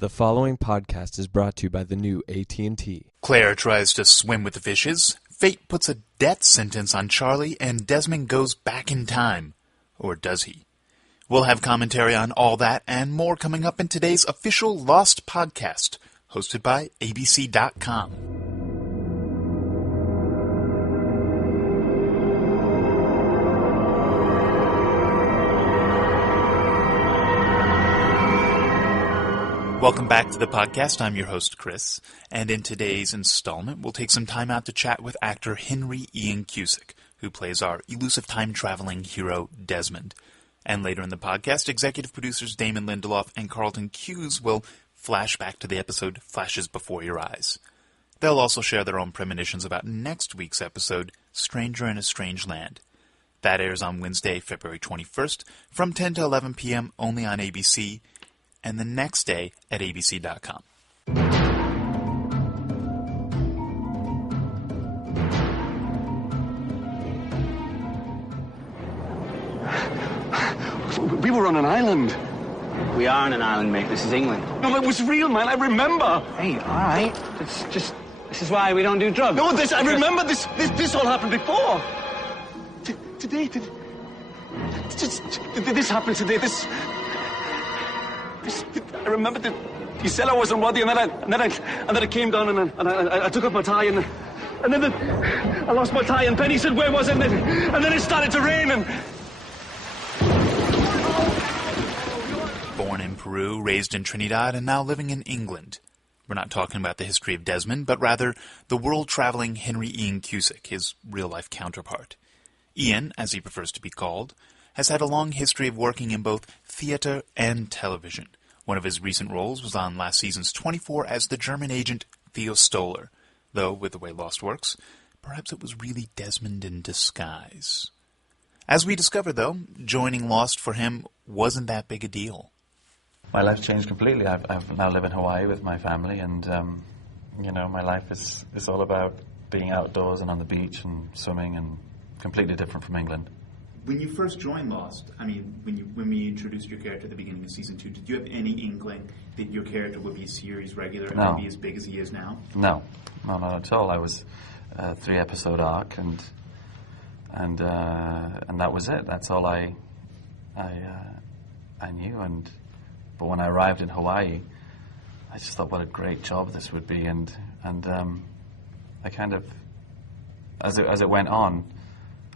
The following podcast is brought to you by the new AT&T. Claire tries to swim with the fishes, fate puts a death sentence on Charlie, and Desmond goes back in time. Or does he? We'll have commentary on all that and more coming up in today's official Lost podcast, hosted by ABC.com. Welcome back to the podcast. I'm your host, Chris, and in today's installment, we'll take some time out to chat with actor Henry Ian Cusick, who plays our elusive time-traveling hero, Desmond. And later in the podcast, executive producers Damon Lindelof and Carlton Cuse will flash back to the episode Flashes Before Your Eyes. They'll also share their own premonitions about next week's episode, Stranger in a Strange Land. That airs on Wednesday, February 21st, from 10 to 11 p.m. only on ABC, and the next day at abc.com. We were on an island. We are on an island, mate. This is England. No, it was real, man. I remember. Hey, all right. This is why we don't do drugs. No, I remember this all happened before. Today, this happened today. I remember that you said I wasn't worthy, and then I came down and I took up my tie and then I lost my tie, and Penny said, "Where was it?" And then it started to rain and. Born in Peru, raised in Trinidad, and now living in England. We're not talking about the history of Desmond, but rather the world-traveling Henry Ian Cusick, his real-life counterpart. Ian, as he prefers to be called, has had a long history of working in both theater and television. One of his recent roles was on last season's 24 as the German agent Theo Stoller, though, with the way Lost works, perhaps it was really Desmond in disguise. As we discover, though, joining Lost for him wasn't that big a deal. My life changed completely. I've now live in Hawaii with my family, and my life is all about being outdoors and on the beach and swimming, and completely different from England. When you first joined Lost, I mean, when we introduced your character at the beginning of season 2, did you have any inkling that your character would be a series regular and would be as big as he is now? No, not at all. I was a 3-episode arc, and that was it. That's all I knew. But when I arrived in Hawaii, I just thought what a great job this would be, and I kind of, as it went on,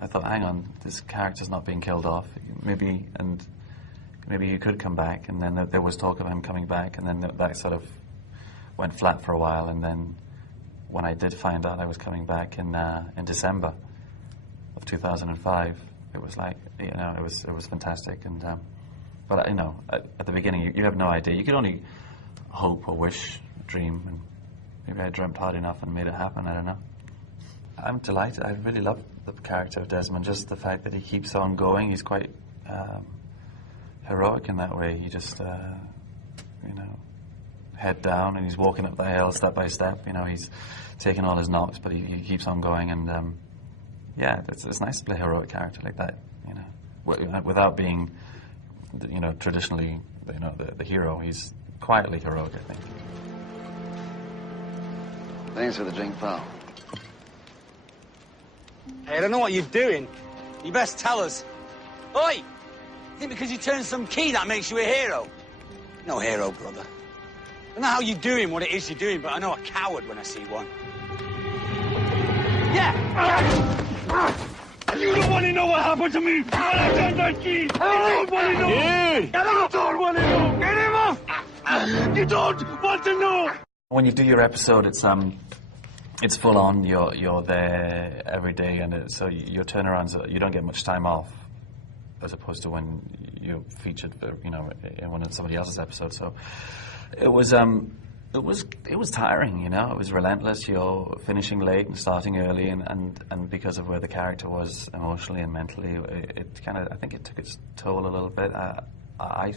I thought, hang on, this character's not being killed off. Maybe he could come back, and then there was talk of him coming back, and then that sort of went flat for a while. And then when I did find out I was coming back in December of 2005, it was like, it was fantastic. And but at the beginning, you have no idea. You could only hope or wish, dream, and maybe I dreamt hard enough and made it happen. I don't know. I'm delighted. I really love the character of Desmond, just the fact that he keeps on going. He's quite heroic in that way. He just, head down, and he's walking up the hill step by step. He's taking all his knocks, but he keeps on going. And, it's nice to play a heroic character like that, without being, traditionally, the hero. He's quietly heroic, I think. Thanks for the drink, pal. Hey, I don't know what you're doing. You best tell us. Oi! You think because you turned some key that makes you a hero? No hero, brother. I don't know how you're doing what it is you're doing, but I know a coward when I see one. Yeah! You don't want to know what happened to me when I turned that key! You don't want to know! You don't want to know! Get him off! You don't want to know! When you do your episode, it's full on. You're there every day, and so your turnarounds, you don't get much time off, as opposed to when you're featured, in one of somebody else's episodes. So it was tiring. It was relentless. You're finishing late and starting early, and because of where the character was emotionally and mentally, I think it took its toll a little bit. I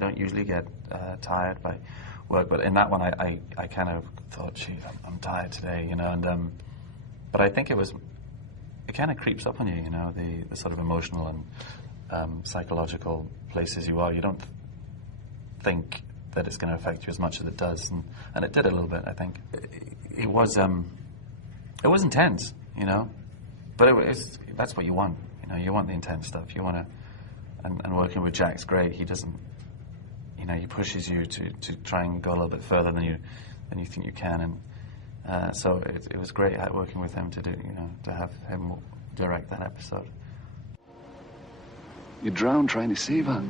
don't usually get tired by work, but in that one, I kind of thought, gee, I'm tired today, but I think it kind of creeps up on you, the sort of emotional and psychological places you are. You don't think that it's going to affect you as much as it does, and it did a little bit, I think. It was intense, you know, but that's what you want, you know. You want the intense stuff. You want to, and working with Jack's great. He doesn't, you know, he pushes you to try and go a little bit further than you think you can, and so it was great working with him to have him direct that episode. You drowned trying to save her.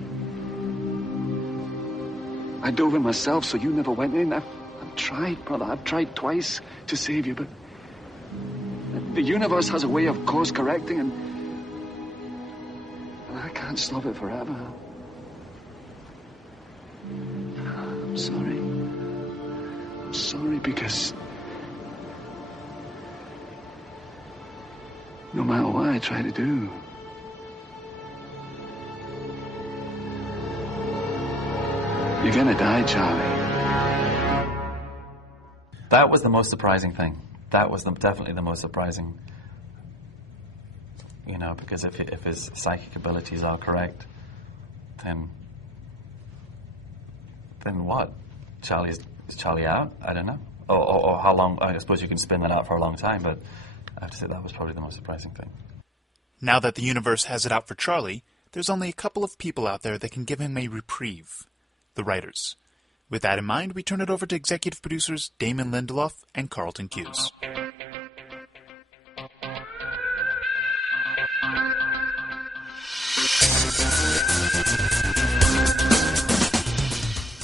I dove in myself, so you never went in. I've tried, brother. I've tried twice to save you, but the universe has a way of course correcting, and I can't stop it forever. I'm sorry. I'm sorry because no matter what I try to do, you're gonna die, Charlie. That was the most surprising thing. That was definitely the most surprising. You know, because if his psychic abilities are correct, then what? Is Charlie out? I don't know. Or how long? I suppose you can spin that out for a long time, but I have to say that was probably the most surprising thing. Now that the universe has it out for Charlie, there's only a couple of people out there that can give him a reprieve. The writers. With that in mind, we turn it over to executive producers Damon Lindelof and Carlton Cuse.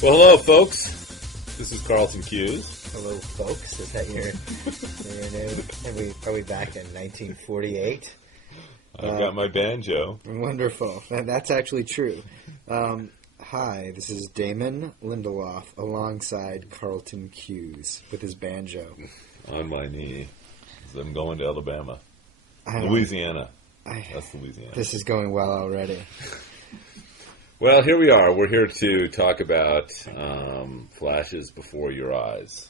Well, hello, folks. This is Carlton Cuse. Hello, folks. Is that your name? Are we back in 1948? I've got my banjo. Wonderful. That's actually true. Hi, this is Damon Lindelof alongside Carlton Cuse with his banjo. On my knee. I'm going to Alabama. Louisiana. That's Louisiana. This is going well already. Well, here we are. We're here to talk about Flashes Before Your Eyes.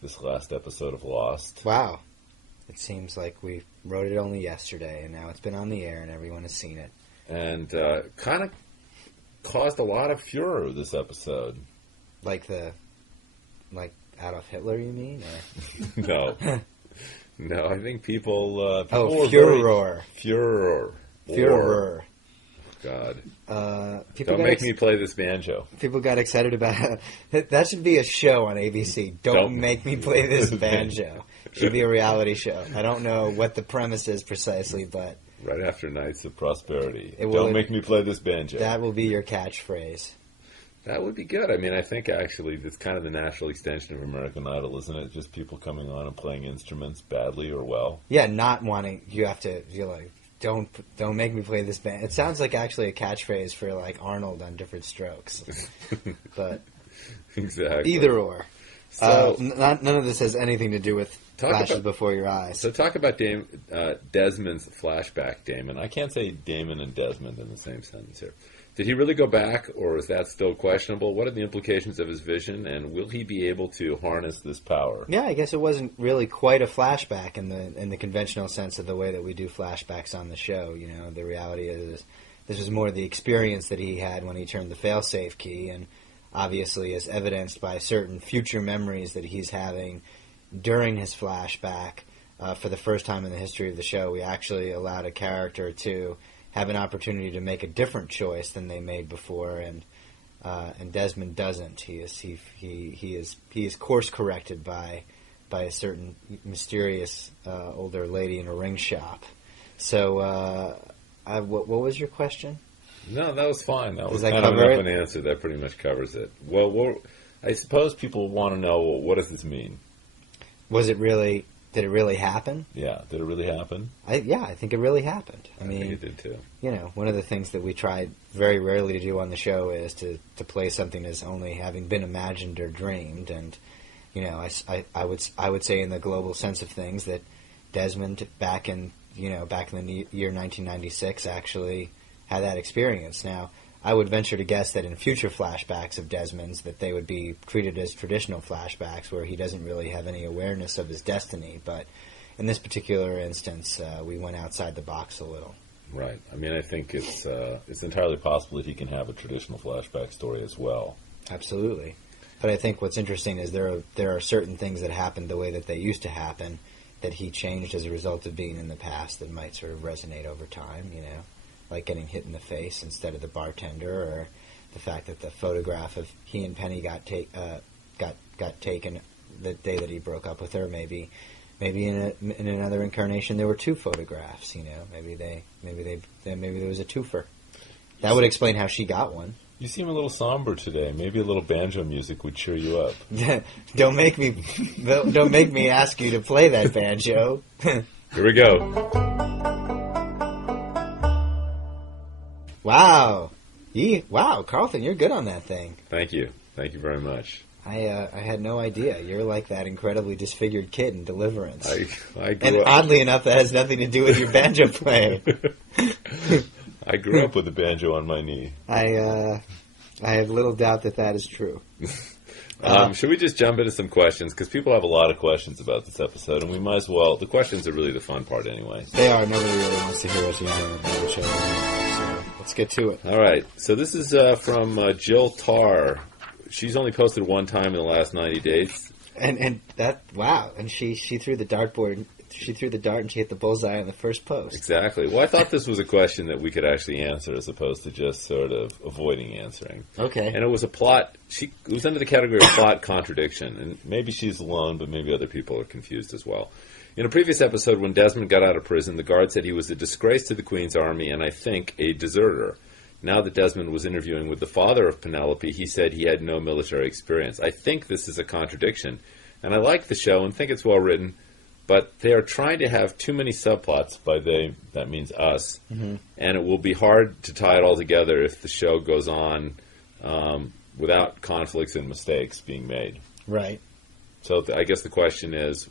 This last episode of Lost. Wow. It seems like we wrote it only yesterday, and now it's been on the air, and everyone has seen it. And kind of caused a lot of furor this episode. Like Adolf Hitler, you mean? No. No, I think people were furor. Furor. God. Don't make me play this banjo. People got excited about it. That should be a show on ABC. Don't make me play this banjo. Should be a reality show. I don't know what the premise is precisely, but... Right after Nights of Prosperity. Don't make me play this banjo. That will be your catchphrase. That would be good. I mean, I think actually it's kind of the natural extension of American Idol, isn't it? Just people coming on and playing instruments badly or well. Yeah, not wanting... You're like... Don't make me play this band. It sounds like actually a catchphrase for like Arnold on Different Strokes, but exactly either or. So none of this has anything to do with Flashes Before Your Eyes. So talk about Desmond's flashback, Damon. I can't say Damon and Desmond in the same sentence here. Did he really go back, or is that still questionable? What are the implications of his vision, and will he be able to harness this power? Yeah, I guess it wasn't really quite a flashback in the conventional sense of the way that we do flashbacks on the show. You know, the reality is this was more the experience that he had when he turned the failsafe key, and obviously as evidenced by certain future memories that he's having during his flashback. For the first time in the history of the show, we actually allowed a character to have an opportunity to make a different choice than they made before, and Desmond doesn't. He is course corrected by a certain mysterious older lady in a ring shop. So, what was your question? No, that was fine. That was kind of an answer. That pretty much covers it. Well, I suppose people want to know, well, what does this mean? Did it really happen? Yeah. Did it really happen? I think it really happened. I mean, think it did too. You know, one of the things that we try very rarely to do on the show is to play something as only having been imagined or dreamed. And, you know, I would say in the global sense of things that Desmond back in the year 1996 actually had that experience. Now, I would venture to guess that in future flashbacks of Desmond's that they would be treated as traditional flashbacks where he doesn't really have any awareness of his destiny. But in this particular instance, we went outside the box a little. Right. I mean, I think it's entirely possible that he can have a traditional flashback story as well. Absolutely. But I think what's interesting is there are certain things that happened the way that they used to happen that he changed as a result of being in the past that might sort of resonate over time, you know, like getting hit in the face instead of the bartender, or the fact that the photograph of he and Penny got taken the day that he broke up with her. Maybe in another incarnation there were two photographs, you know. Maybe there was a twofer. That would explain how she got one. You seem a little somber today. Maybe a little banjo music would cheer you up. Don't make me ask you to play that banjo. Here we go. Wow. Wow, Carlton, you're good on that thing. Thank you. Thank you very much. I had no idea. You're like that incredibly disfigured kid in Deliverance. I grew and up. Oddly enough, that has nothing to do with your banjo playing. I grew up with a banjo on my knee. I have little doubt that is true. Should we just jump into some questions? Because people have a lot of questions about this episode, and we might as well. The questions are really the fun part anyway. They are. Nobody really wants to hear us yelling about the show. So let's get to it. All right. So this is from Jill Tarr. She's only posted one time in the last 90 days. And that, wow. And she threw the dartboard. She threw the dart and she hit the bullseye on the first post. Exactly. Well, I thought this was a question that we could actually answer as opposed to just sort of avoiding answering. Okay. And it was a plot. It was under the category of plot contradiction. And maybe she's alone, but maybe other people are confused as well. In a previous episode, when Desmond got out of prison, the guard said he was a disgrace to the Queen's army and, I think, a deserter. Now that Desmond was interviewing with the father of Penelope, he said he had no military experience. I think this is a contradiction. And I like the show and think it's well written. But they are trying to have too many subplots. By they, that means us. Mm-hmm. And it will be hard to tie it all together if the show goes on without conflicts and mistakes being made. Right. So I guess the question is,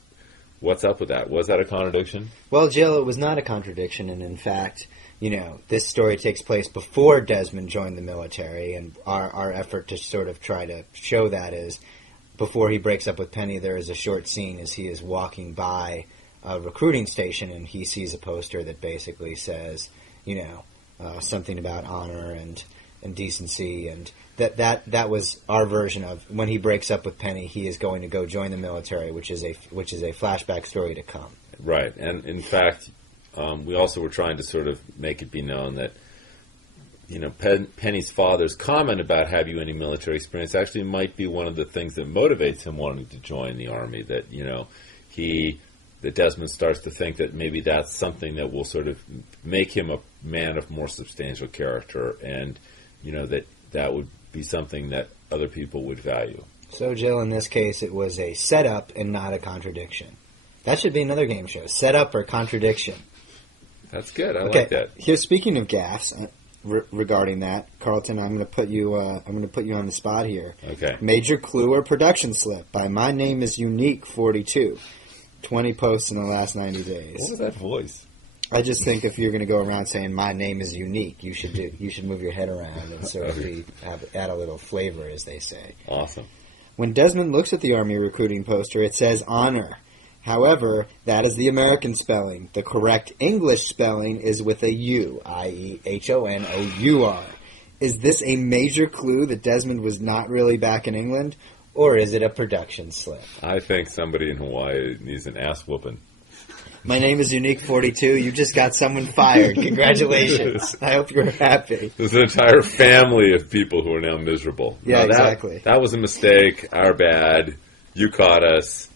what's up with that? Was that a contradiction? Well, Jill, it was not a contradiction. And in fact, you know, this story takes place before Desmond joined the military. And our effort to sort of try to show that is, before he breaks up with Penny, there is a short scene as he is walking by a recruiting station and he sees a poster that basically says, you know, something about honor and decency, and that was our version of when he breaks up with Penny, he is going to go join the military, which is a flashback story to come. Right, and in fact, we also were trying to sort of make it be known that, you know, Penny's father's comment about have you any military experience actually might be one of the things that motivates him wanting to join the army. That, you know, that Desmond starts to think that maybe that's something that will sort of make him a man of more substantial character, and, you know, that would be something that other people would value. So, Jill, in this case, it was a setup and not a contradiction. That should be another game show. Setup or contradiction. That's good. I like that. Here, speaking of gaffes, regarding that, Carlton, I'm going to put you on the spot here. Okay. Major clue or production slip by My Name Is Unique 42. 20 posts in the last 90 days. What was that voice? I just think if you're going to go around saying my name is unique, you should move your head around and sort of add a little flavor, as they say. Awesome. When Desmond looks at the Army recruiting poster, it says honor. However, that is the American spelling. The correct English spelling is with a U, i.e. Honour. Is this a major clue that Desmond was not really back in England, or is it a production slip? I think somebody in Hawaii needs an ass whooping. My Name Is Unique 42. You just got someone fired. Congratulations. I hope you're happy. There's an entire family of people who are now miserable. Yeah, exactly. That was a mistake. Our bad. You caught us.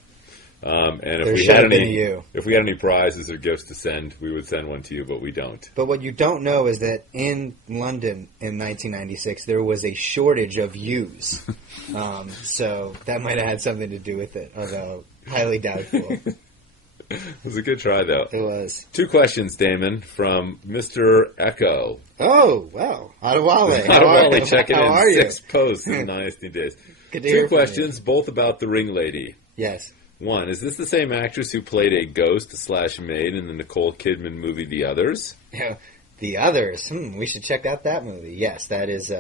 And if we had any prizes or gifts to send, we would send one to you, but we don't. But what you don't know is that in London in 1996, there was a shortage of U's. So that might have had something to do with it, although highly doubtful. It was a good try, though. It was. 2 questions, Damon, from Mr. Echo. Oh, wow. Adewale. Adewale checking How in are 6 posts in 90 days. Good to hear 2 questions, both about the Ring Lady. Yes. 1, is this the same actress who played a ghost/maid in the Nicole Kidman movie The Others? The Others. We should check out that movie. Yes, that is...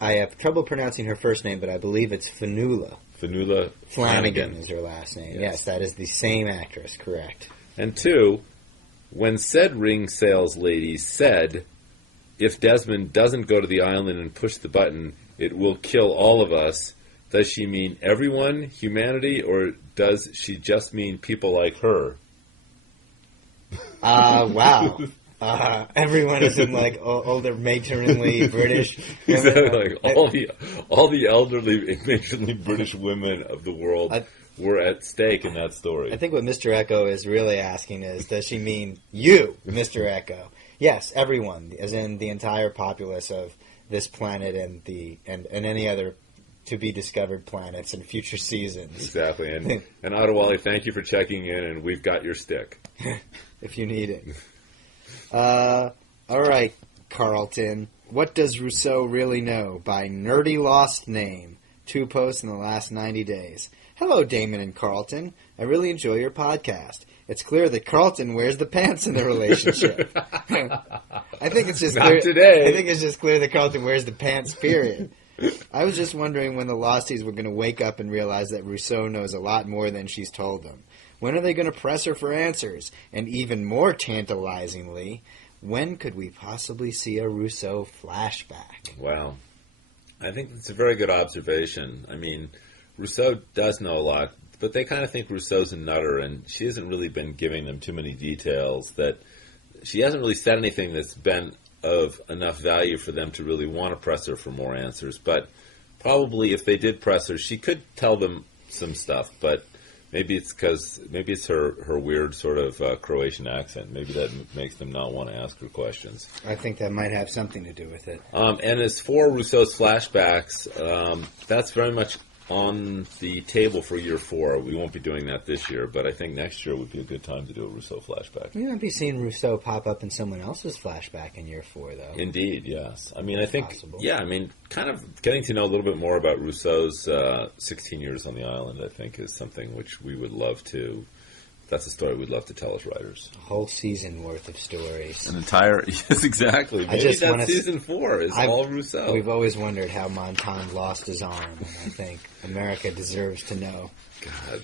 I have trouble pronouncing her first name, but I believe it's Fionnuala. Fionnuala Flanagan is her last name. Yes, that is the same actress, correct. And 2, when said ring sales lady said, if Desmond doesn't go to the island and push the button, It will kill all of us. Does she mean everyone, humanity, or does she just mean people like her? Wow. Everyone is in like older matronly British women. Exactly. Like all the elderly matronly British women of the world were at stake in that story. I think what Mr. Echo is really asking is, does she mean you, Mr. Echo? Yes, everyone, as in the entire populace of this planet and any other to be discovered planets in future seasons. Exactly. And Ottawali, thank you for checking in, and we've got your stick. If you need it. All right, Carlton. What does Rousseau really know? By Nerdy Lost Name. 2 posts in the last 90 days. Hello, Damon and Carlton. I really enjoy your podcast. It's clear that Carlton wears the pants in the relationship. I think it's just clear. Today. I think it's just clear that Carlton wears the pants, period. I was just wondering when the Losties were going to wake up and realize that Rousseau knows a lot more than she's told them. When are they going to press her for answers? And even more tantalizingly, when could we possibly see a Rousseau flashback? Wow. I think that's a very good observation. I mean, Rousseau does know a lot, but they kind of think Rousseau's a nutter, and she hasn't really been giving them too many details. That she hasn't really said anything that's been of enough value for them to really want to press her for more answers. But probably if they did press her, she could tell them some stuff, but maybe it's her weird sort of Croatian accent. Maybe that makes them not want to ask her questions. I think that might have something to do with it. And as for Rousseau's flashbacks, that's very much on the table for year 4. We won't be doing that this year, but I think next year would be a good time to do a Rousseau flashback. We might be seeing Rousseau pop up in someone else's flashback in year 4, though. Indeed, yes. I mean, I think, possible. Yeah, I mean, kind of getting to know a little bit more about Rousseau's 16 years on the island, I think, is something which we would love to. That's a story we'd love to tell as writers. A whole season worth of stories. An entire, yes, exactly. Maybe that's season 4 is all Rousseau. We've always wondered how Montand lost his arm, and I think America deserves to know. God.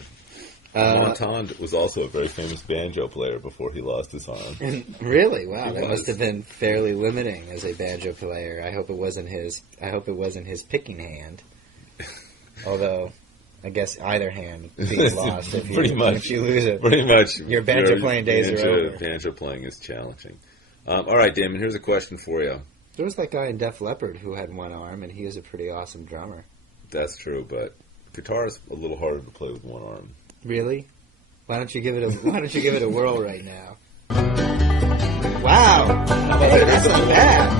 Montand was also a very famous banjo player before he lost his arm. Really? Wow, that must have been fairly limiting as a banjo player. I hope it wasn't his picking hand. Although, I guess either hand being lost if you lose it. Pretty much. Your banjo playing days are over. Banjo playing is challenging. All right, Damon, here's a question for you. There was that guy in Def Leppard who had one arm, and he is a pretty awesome drummer. That's true, but guitar is a little harder to play with one arm. Really? Why don't you give it a whirl right now? Wow! Hey, that's not bad.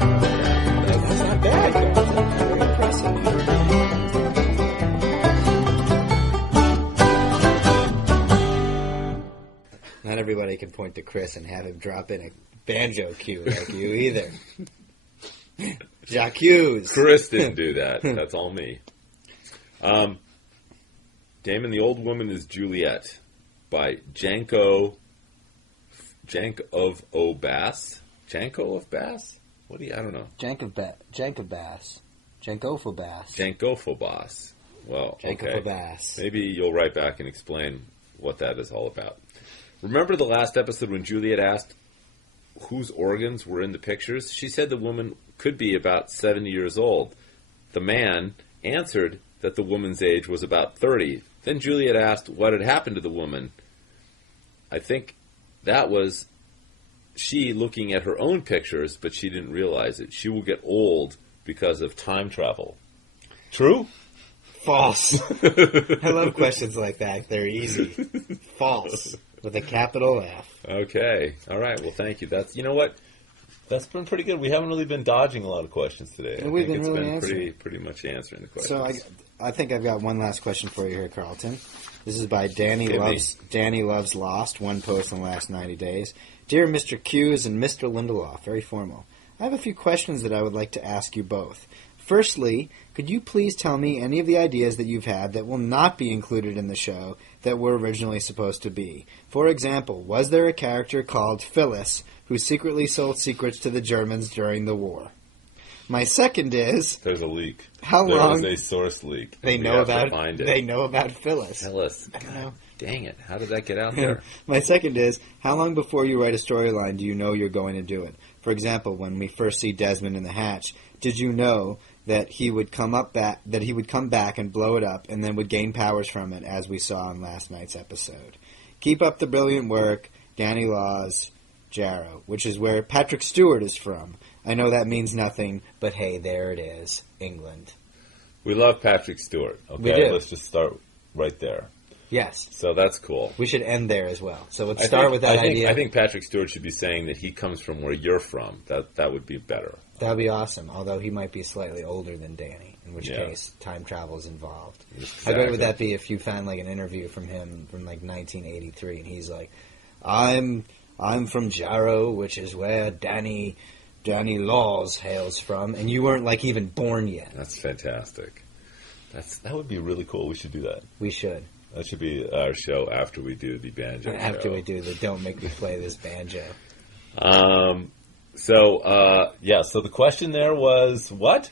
That's not bad. Very impressive. Not everybody can point to Chris and have him drop in a banjo cue like you either. Jacques. Chris didn't do that. That's all me. Damon, the Old Woman is Juliet by Janko of Bass. Janko of Bass? I don't know. Jankophobas. Jankophobos. Well, okay. Jankophobas. Maybe you'll write back and explain what that is all about. Remember the last episode when Juliet asked whose organs were in the pictures? She said the woman could be about 70 years old. The man answered that the woman's age was about 30. Then Juliet asked what had happened to the woman. I think that was she looking at her own pictures, but she didn't realize it. She will get old because of time travel. True? False. I love questions like that. They're easy. False. With a capital F. Okay. All right. Well, thank you. You know what? That's been pretty good. We haven't really been dodging a lot of questions today. We've been really answering. Pretty much answering the questions. So I think I've got one last question for you here, Carlton. This is by Danny Loves Lost, 1 post in the last 90 days. Dear Mr. Hughes and Mr. Lindelof, very formal. I have a few questions that I would like to ask you both. Firstly, could you please tell me any of the ideas that you've had that will not be included in the show that were originally supposed to be? For example, was there a character called Phyllis who secretly sold secrets to the Germans during the war? My second is... There's a leak. How long... There's a source leak. They know about Phyllis. Phyllis. God, dang it. How did that get out there? My second is, how long before you write a storyline do you know you're going to do it? For example, when we first see Desmond in the hatch, did you know that he would come back and blow it up, and then would gain powers from it, as we saw in last night's episode. Keep up the brilliant work, Danny Laws, Jarrow, which is where Patrick Stewart is from. I know that means nothing, but hey, there it is, England. We love Patrick Stewart. Okay, We do. Let's just start right there. Yes. So that's cool. We should end there as well. So let's start with that idea. I think Patrick Stewart should be saying that he comes from where you're from. That would be better. That would be awesome, although he might be slightly older than Danny, in which Yeah. case time travel is involved. Exactly. How great would that be if you found like an interview from him from like 1983, and he's like, I'm from Jarrow, which is where Danny Laws hails from, and you weren't like even born yet. That's fantastic. That would be really cool. We should do that. We should. That should be our show after we do the banjo After show. we do the Don't Make Me Play This Banjo. So the question there was what?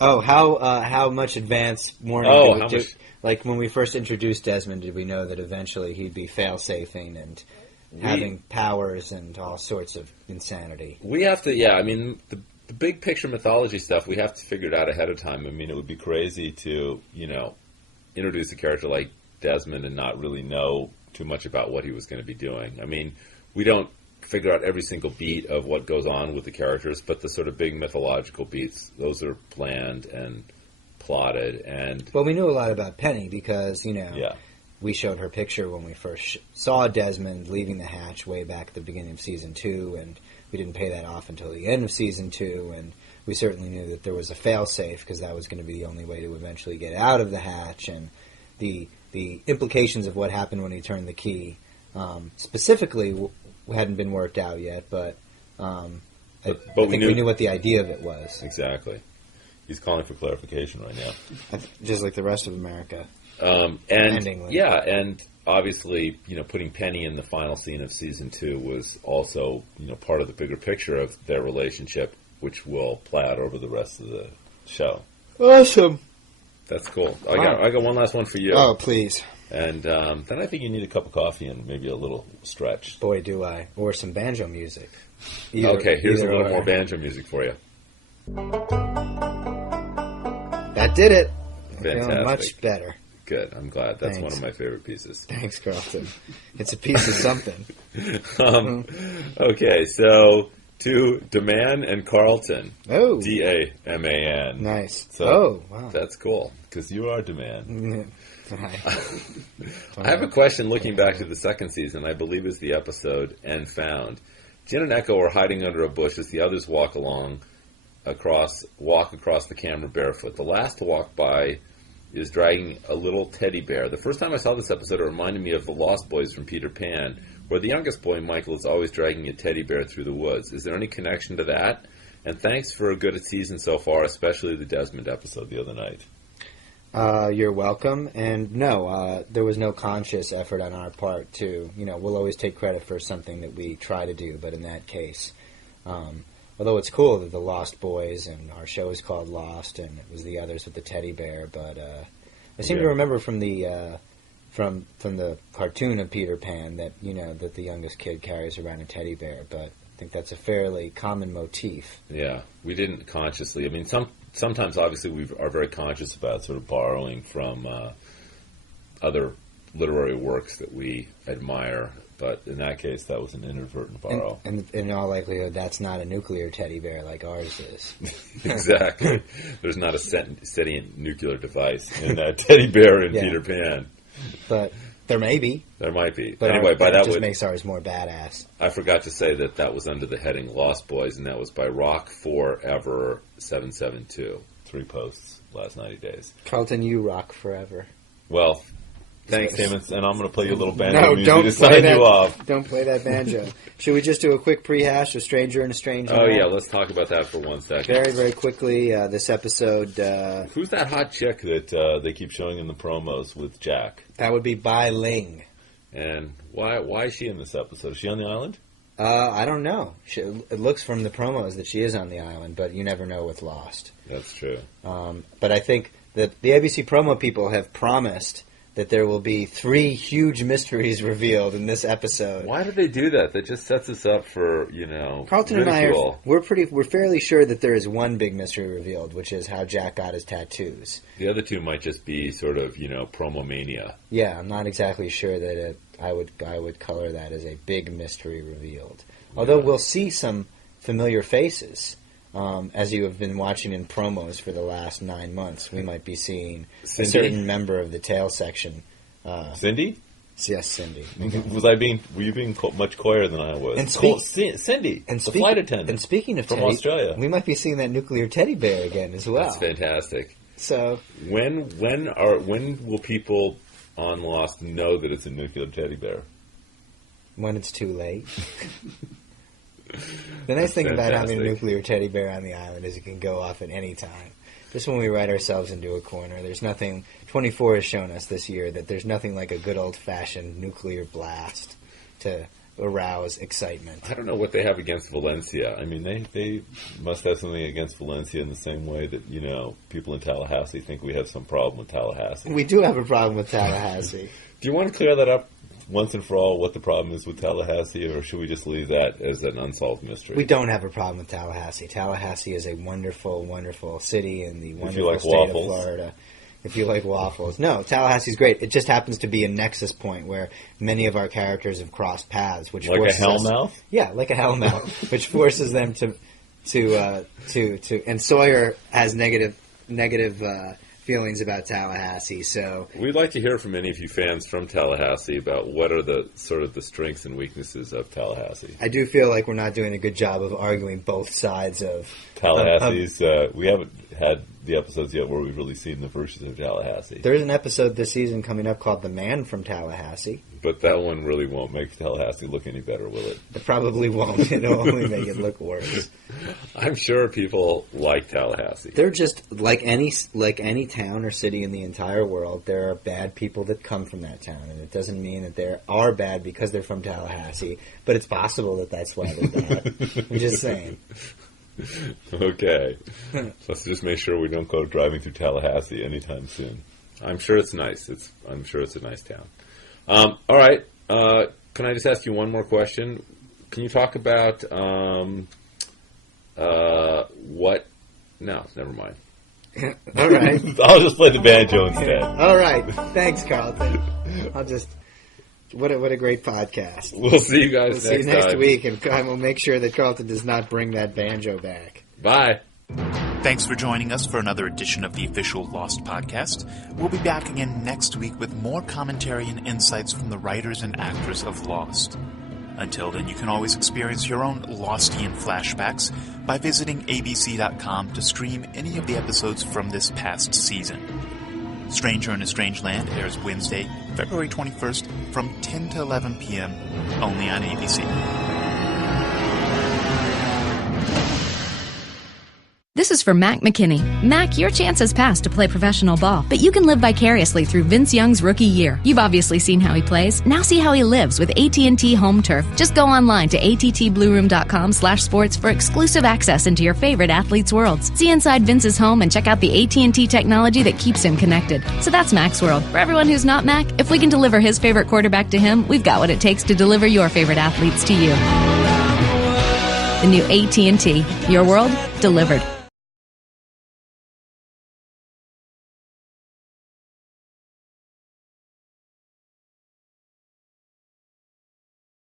Oh, how much advance warning Oh, did we how do? much- Like when we first introduced Desmond, did we know that eventually he'd be fail-safing and having powers and all sorts of insanity? We have to, I mean, the big picture mythology stuff, we have to figure it out ahead of time. I mean, it would be crazy to, introduce a character like Desmond and not really know too much about what he was going to be doing. I mean, we don't figure out every single beat of what goes on with the characters, but the sort of big mythological beats, those are planned and plotted. And Well, we knew a lot about Penny because, yeah, we showed her picture when we first saw Desmond leaving the hatch way back at the beginning of Season 2, and we didn't pay that off until the end of Season 2, and we certainly knew that there was a fail-safe because that was going to be the only way to eventually get out of the hatch, and the implications of what happened when he turned the key specifically hadn't been worked out yet, but I think we knew what the idea of it was. exactly. He's calling for clarification right now. Just like the rest of America. And Endingly. and obviously, putting Penny in the final scene of Season 2 was also, part of the bigger picture of their relationship, which will play out over the rest of the show. Awesome. That's cool. I got one last one for you. Oh, please. And then I think you need a cup of coffee and maybe a little stretch. Boy, do I. Or some banjo music. Okay, here's a Either little or. more banjo music for you. That did it. I'm feeling Fantastic. much better. Good. I'm glad. That's Thanks. one of my favorite pieces. Thanks, Carlton. It's a piece of something. Okay, so to DeMan and Carlton. Oh. D-A-M-A-N. Nice. So Oh, wow. That's cool, because you are DeMan. I I have a question looking back to the second season, I believe is the episode And Found. Jin and Echo are hiding under a bush as the others walk across the camera barefoot. The last to walk by is dragging a little teddy bear. The first time I saw this episode, it reminded me of the Lost Boys from Peter Pan, where the youngest boy, Michael, is always dragging a teddy bear through the woods. Is there any connection to that? And thanks for a good season so far, especially the Desmond episode the other night. You're welcome. And no, there was no conscious effort on our part to, we'll always take credit for something that we try to do, but in that case, although it's cool that the Lost Boys and our show is called Lost and it was the others with the teddy bear, but I seem to remember from the from the cartoon of Peter Pan that, that the youngest kid carries around a teddy bear, but I think that's a fairly common motif. Yeah, we didn't consciously. I mean, sometimes, obviously, we are very conscious about sort of borrowing from other literary works that we admire, but in that case, that was an inadvertent borrow. And in all likelihood, that's not a nuclear teddy bear like ours is. Exactly. There's not a sentient nuclear device in that teddy bear in Yeah. Peter Pan. But there may be. There might be. But Anyway, by that just would, makes ours more badass. I forgot to say that was under the heading Lost Boys, and that was by Rock Forever 772. 3 posts last 90 days. Carlton, you rock forever. Well, thanks, Damon, and I'm going to play you a little banjo No, music don't to play sign that. you off. Don't play that banjo. Should we just do a quick prehash of Stranger in a Strange Oh, Land? yeah, let's talk about that for 1 second. Very, very quickly, this episode, Who's that hot chick that they keep showing in the promos with Jack? that would be Bai Ling. And why is she in this episode? Is she on the island? I don't know. It looks from the promos that she is on the island, but you never know with Lost. That's true. But I think that the ABC promo people have promised that there will be 3 huge mysteries revealed in this episode. Why do they do that? That just sets us up for, Carlton ridicule. and I we're fairly sure that there is one big mystery revealed, which is how Jack got his tattoos. The other 2 might just be sort of, promo mania. Yeah, I'm not exactly sure that I would color that as a big mystery revealed. Although we'll see some familiar faces. As you have been watching in promos for the last 9 months, we might be seeing Cindy? a certain member of the tail section. Cindy? Yes, Cindy. Were you being much coyer than I was? And Cindy, the flight attendant. And speaking of from teddy, Australia, we might be seeing that nuclear teddy bear again as well. That's fantastic. So when will people on Lost know that it's a nuclear teddy bear? When it's too late. The nice thing about having a nuclear teddy bear on the island is it can go off at any time. Just when we write ourselves into a corner, there's nothing. 24 has shown us this year that there's nothing like a good old-fashioned nuclear blast to arouse excitement. I don't know what they have against Valencia. I mean, they must have something against Valencia in the same way that, people in Tallahassee think we have some problem with Tallahassee. We do have a problem with Tallahassee. Do you want to clear that up once and for all, what the problem is with Tallahassee, or should we just leave that as an unsolved mystery? We don't have a problem with Tallahassee. Tallahassee is a wonderful, wonderful city in the wonderful state waffles. of Florida. If you like waffles. No, Tallahassee's great. It just happens to be a nexus point where many of our characters have crossed paths, which like forces a hellmouth? Yeah, like a hellmouth, which forces them to and Sawyer has negative feelings about Tallahassee, so we'd like to hear from any of you fans from Tallahassee about what are the sort of the strengths and weaknesses of Tallahassee. I do feel like we're not doing a good job of arguing both sides of Tallahassee's. We haven't had the episodes yet where we've really seen the versions of Tallahassee. There is an episode this season coming up called The Man from Tallahassee. But that one really won't make Tallahassee look any better, will it? It probably won't. It'll only make it look worse. I'm sure people like Tallahassee. They're just like any town or city in the entire world. There are bad people that come from that town, and it doesn't mean that they are bad because they're from Tallahassee. But it's possible that that's why they're bad. I'm just saying. Okay. Let's just make sure we don't go driving through Tallahassee anytime soon. I'm sure it's nice. I'm sure it's a nice town. All right. Can I just ask you one more question? Can you talk about what? No, never mind. All right. I'll just play the banjo instead. All right. Thanks, Carlton. What a great podcast. We'll see you guys We'll see you next week, and we'll make sure that Carlton does not bring that banjo back. Bye. Thanks for joining us for another edition of the official Lost podcast. We'll be back again next week with more commentary and insights from the writers and actors of Lost. Until then, you can always experience your own Lostian flashbacks by visiting abc.com to stream any of the episodes from this past season. Stranger in a Strange Land airs Wednesday, February 21st from 10 to 11 p.m. only on ABC. This is for Mac McKinney. Mac, your chance has passed to play professional ball, but you can live vicariously through Vince Young's rookie year. You've obviously seen how he plays. Now see how he lives with AT&T Home Turf. Just go online to attblueroom.com/sports for exclusive access into your favorite athletes' worlds. See inside Vince's home and check out the AT&T technology that keeps him connected. So that's Mac's world. For everyone who's not Mac, if we can deliver his favorite quarterback to him, we've got what it takes to deliver your favorite athletes to you. The new AT&T. Your world, delivered.